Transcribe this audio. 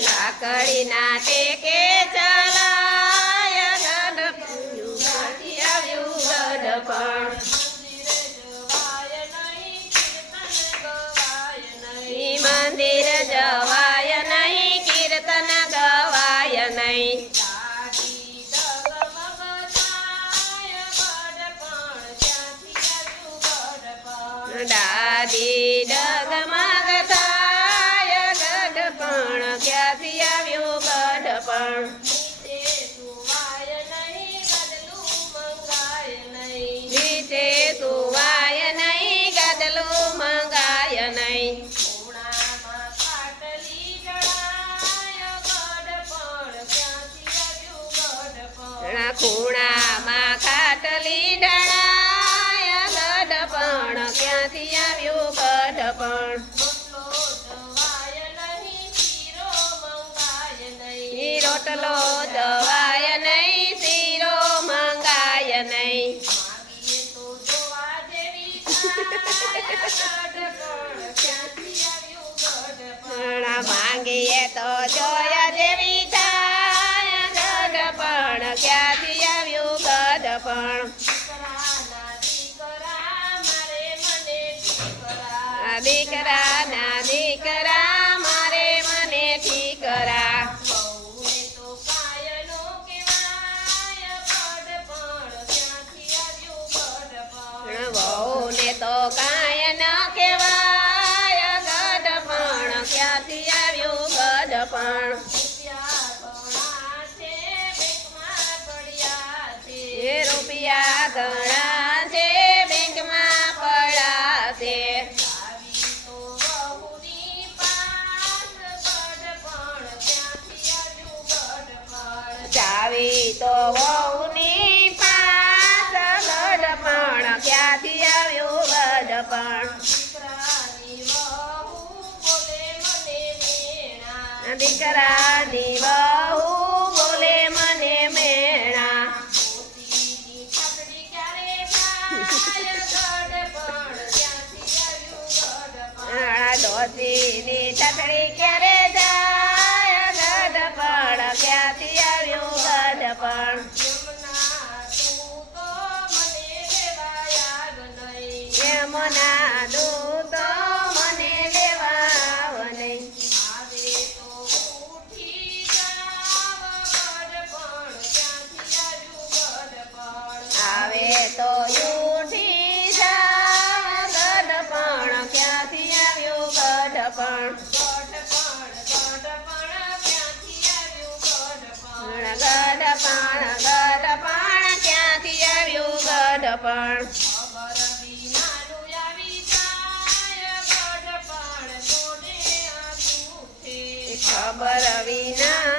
લાકડીના ટેકે ચલાય ગઢપણથી આવ્યું ગઢપણ મંદિર જવાય નહીં કીર્તન ગવાય નહીં દાદી ડગમગ થાય ગઢપણ ક્યાંથી આવ્યું ગઢપણ નીચે સુવાય નહીં ગદલું મંગાય નહીં ખૂણામાં ખાટલી ડળાય ગઢપણ ક્યાંથી આવ્યું ગઢપણ રોટલો દવાય નહીં શીરો મંગાય નહીં માંગીએ તો જોયા જેવી થાય ગઢપણ ક્યાંથી આવ્યું ગઢપણ દીકરાના દીકરા મારે મને ઠીકરા વહુને તો કાંઈ ન કહેવાય ગઢપણ ક્યાંથી આવ્યું ગઢપણ રૂપિયા ઘણા છે બેંકમાં પડ્યા છે ચાવી તો વહુની પાસ ગઢપણ ક્યાંથી આવ્યું ગઢપણ દીકરાની વહુ બોલે મને મેણા દોશીની ઠકડી ક્યારે જાય ગઢપણ ક્યાંથી આવ્યું ગઢપણ યમુના દૂત મને લેવા નહીં આવે તો ઉઠી જા ગઢપણ ક્યાંથી આવ્યું ગઢપણ ગઢપણ ગઢપણ ક્યાંથી આવ્યું ગઢપણ ખબર વિના